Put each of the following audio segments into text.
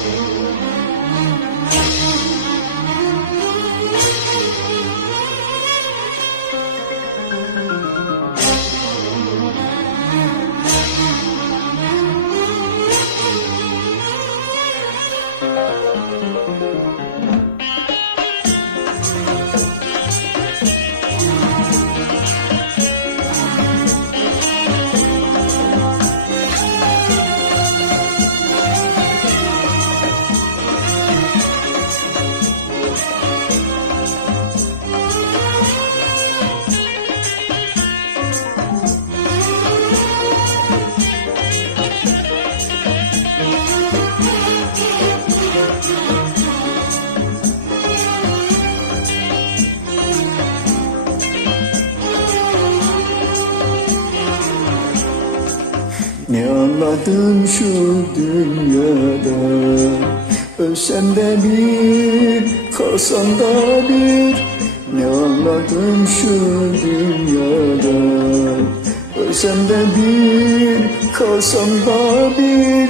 Música Ne anladın şu dünyada? Ölsem de bir, kalsam da bir. Ne anladın şu dünyada? Ölsem de bir, kalsam da bir.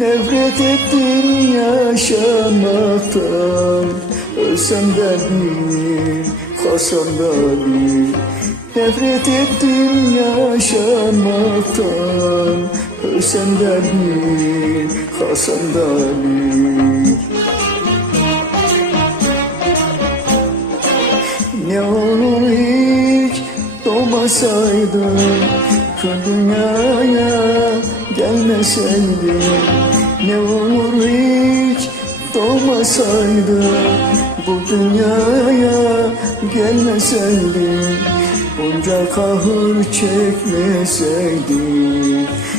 Nefret ettim yaşamaktan. Ölsem de bir, kalsam da bir. Nefret ettim yaşamaktan Ölsem de bir, kalsam da bir Ne olur hiç doğmasaydım Şu dünyaya gelmeseydim Ne olur hiç doğmasaydım Bu dünyaya gelmeseydim Bunca kahır çekmeseydim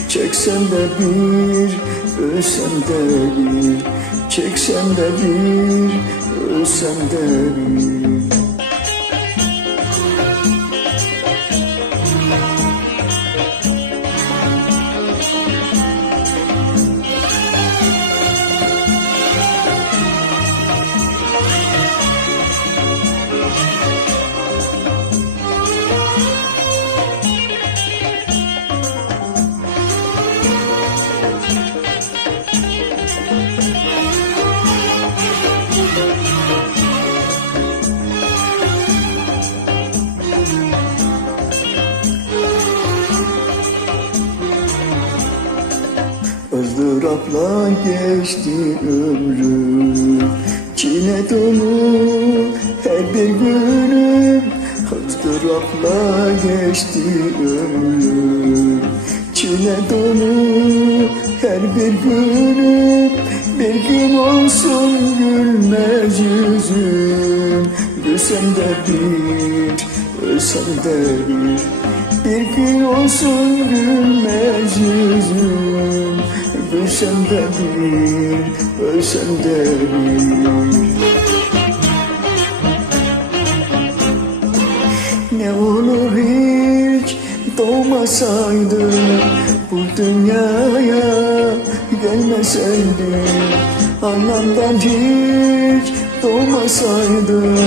Çeksem de bir, ölsem de bir. Çeksem de bir, ölsem de bir ızdırapla geçti ömrüm Çile dolu her bir günüm. Izdırapla geçti ömrüm Çile dolu her bir günüm. Bir gün olsun gülmez yüzüm. Gülsem de bir, ölsem de bir. Bir gün olsun gülmez yüzüm Gülsem de bir, ölsem de bir. Ne olur hiç doğmasaydım Bu dünyaya gelmeseydim Anamdan hiç doğmasaydım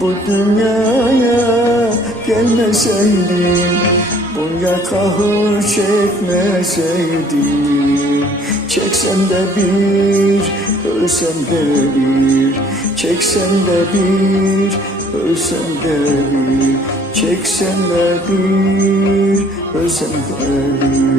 Bu dünyaya gelmeseydim Bunca kahır çekmeseydim Çeksem de bir, ölsem de bir. Çeksem de bir, ölsem de bir. Çeksem de bir, ölsem de bir